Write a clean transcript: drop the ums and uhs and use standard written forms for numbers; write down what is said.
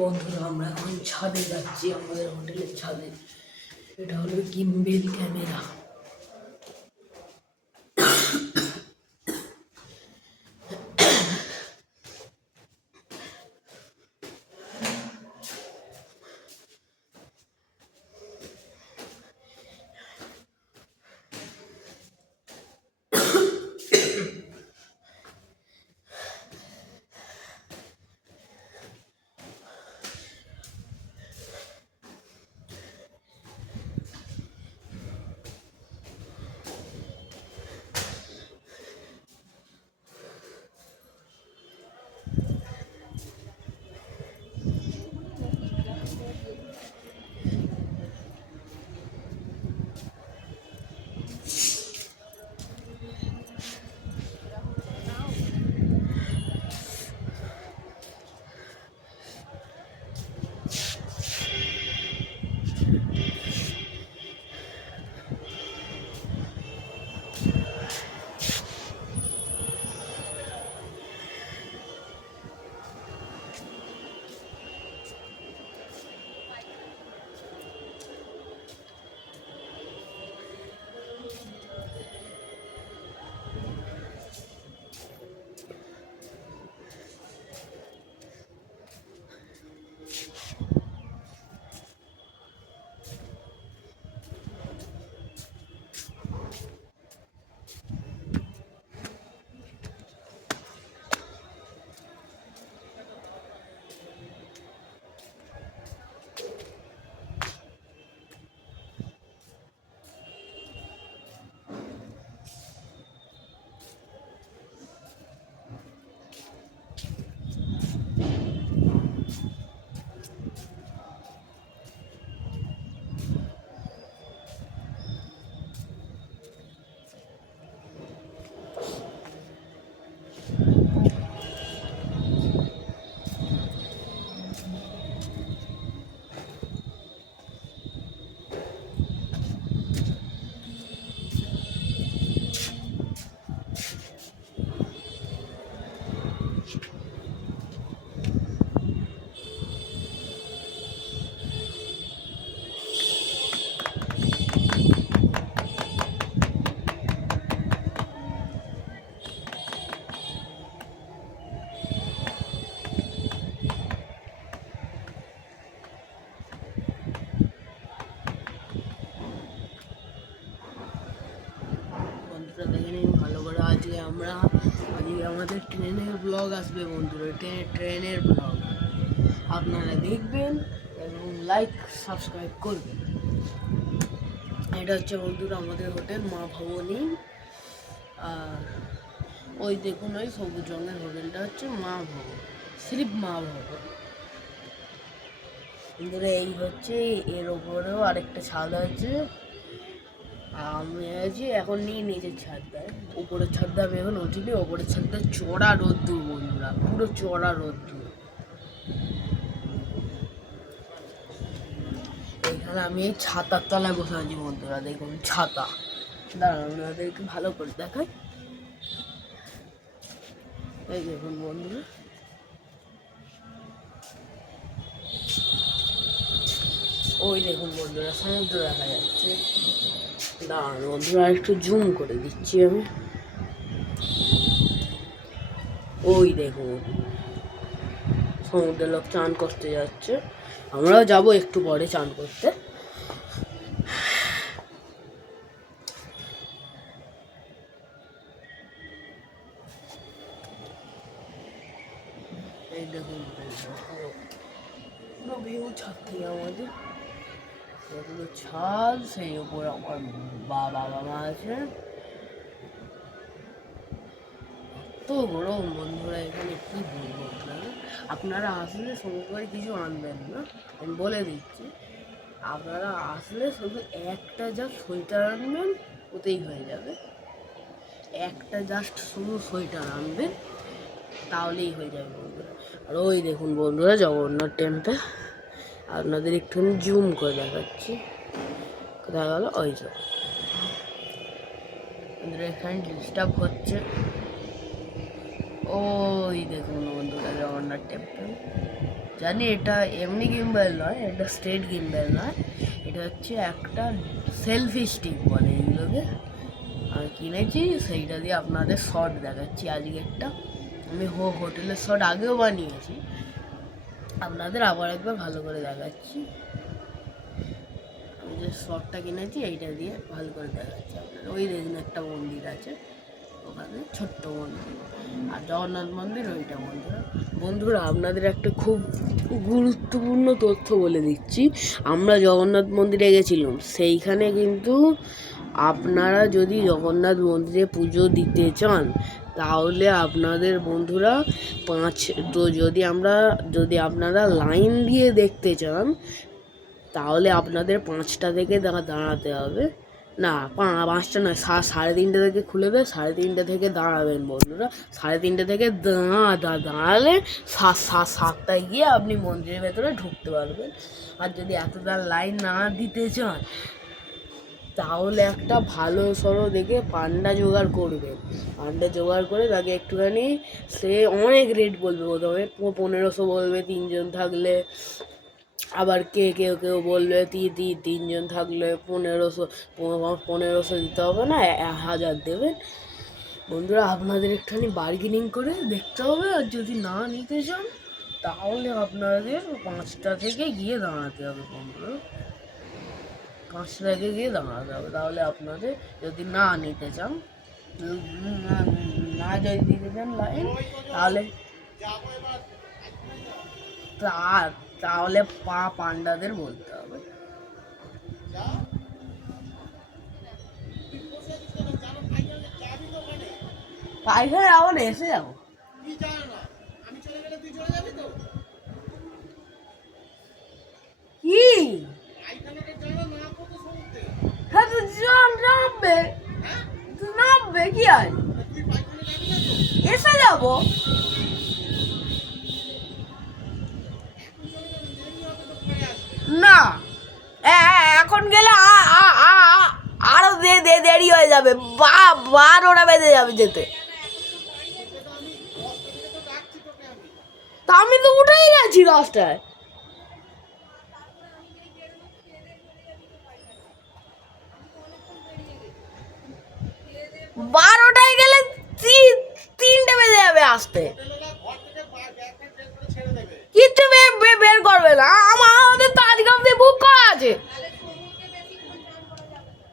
বন্ধুরা আমরা এখন ছাদে যাচ্ছি, আমাদের হোটেলের ছাদে। এটা হলো গিম্বেল ক্যামেরা। দেখে নিন ভালো করে। আজকে আমাদের ট্রেনের ব্লগ আসবে বন্ধুরা, ট্রেনের ব্লগ আপনারা দেখবেন এবং লাইক সাবস্ক্রাইব করবেন। এটা হচ্ছে বন্ধুরা আমাদের হোটেল মা ভবনী। আর ওই দেখুন ওই সবুজ রঙের হোটেলটা হচ্ছে মা ভবন, স্লিপ মা ভবন। বন্ধুরা এই হচ্ছে, এর ওপরেও আরেকটা ছাদ আছে। আমি আছি এখন নিয়ে নিজের ছাদটায়, উপরের ছাদটা আমি এখন উঠিনি। ওপরের ছাদটা চড়া রোদ্দুর বন্ধুরা, পুরো চড়া রোদ্দুর। এখানে আমি এই ছাতার তলায় বসে আছি বন্ধুরা, দেখুন ছাতা। দাঁড়ান আপনাদেরকে ভালো করে দেখাই। এই দেখুন বন্ধুরা, ওই দেখুন বন্ধুরা সমুদ্র দেখা যাচ্ছে। দাঁড়ান বন্ধুরা একটু জুম করে দিচ্ছি আমি। ওই দেখুন সমুদ্রের লোক চান করতে যাচ্ছে, আমরাও যাব একটু পরে চান করতে। এই দেখুন পুরো ভিউ ছাদ থেকে আমাদের, পুরো ছাদ। সেই উপরে আমার বাবা মা আছে। এত গরম বন্ধুরা এখানে, কি বলবো আপনারা আসলে সমুদ্রে কিছু আনবেন না, আমি বলে দিচ্ছি। আপনারা আসলে শুধু একটা জাস্ট সোয়েটার আনবেন, ওতেই হয়ে যাবে। একটা জাস্ট শুধু সোয়েটার আনবেন, তাহলেই হয়ে যাবে বন্ধুরা। আর ওই দেখুন বন্ধুরা জগন্নাথ টেম্পল, আপনাদের একটুখানি জুম করে দেখাচ্ছি। কোথায় গেল ওই যে বন্ধুরা, এখানে ডিস্টার্ব হচ্ছে। ওই দেখুন বন্ধুরা জগন্নাথ টেম্পল। জানি এটা এমনি গিম্বেল নয়, এটা স্ট্রেট গিম্বেল নয়, এটা হচ্ছে একটা সেলফি স্টিক বলে এগুলোকে। আমি কিনেছি, সেইটা দিয়ে আপনাদের শর্ট দেখাচ্ছি আজকেরটা। আমি হোটেলের শর্ট আগেও বানিয়েছি, আপনাদের আবার একবার ভালো করে দেখাচ্ছি। আমি যে শর্টটা কিনেছি এইটা দিয়ে ভালো করে দেখাচ্ছি আপনাদের। ওই দেখুন একটা মন্দির আছে ওখানে, ছোট্ট মন্দির, আর জগন্নাথ মন্দির ওইটা বন্ধুরা। বন্ধুরা আপনাদের একটা খুব গুরুত্বপূর্ণ তথ্য বলে দিচ্ছি। আমরা জগন্নাথ মন্দিরে গেছিলাম, সেইখানে কিন্তু আপনারা যদি জগন্নাথ মন্দিরে পুজো দিতে চান তাহলে আপনাদের বন্ধুরা যদি আপনারা লাইন দিয়ে দেখতে চান তাহলে আপনাদের 5টা থেকে দাঁড়াতে হবে। না 5টা নয়, 3:30 থেকে খুলে দেয়, 3:30 থেকে দাঁড়াবেন বন্ধুরা। 3:30 থেকে দাঁড়ালে 7টায় গিয়ে আপনি মন্দিরের ভেতরে ঢুকতে পারবেন। আর যদি এতটা লাইন না দিতে চান তাহলে একটা ভালো সড়ো দেখে পান্ডা জোগাড় করবেন। পান্ডা জোগাড় করে তাকে একটুখানি, সে অনেক রেট বলবে, প্রথমে 1500 বলবে 3 জন থাকলে, আবার কেউ বলবে 3 জন থাকলে 1500 দিতে হবে না, 1000 দেবেন। বন্ধুরা আপনাদের একটুখানি বার্গেনিং করে দেখতে হবে। আর যদি না নিতে চান তাহলে আপনাদের 5টা থেকে গিয়ে দাঁড়াতে হবে বন্ধুরা, 5টা থেকে গিয়ে দাঁড়াতে হবে। তাহলে আপনাদের যদি না নিতে চান, না যদি দিতে চান লাইন, তাহলে পান্ডাদের বলতে হবে। পায়খানা আবার এসে যাবো, কি হ্যাঁ তো নামবে কি আর এসে যাবো। না এখন গেলে আরো দেরি হয়ে যাবে, 12টা বেজে যাবে যেতে। তা আমি তো উঠেই গেছি 10টায়। 12টায় গেলে 3টে বেজে যাবে আসতে। কিচ্ছু বের করবে না, আমাদের তো আজকে বুক করা আছে।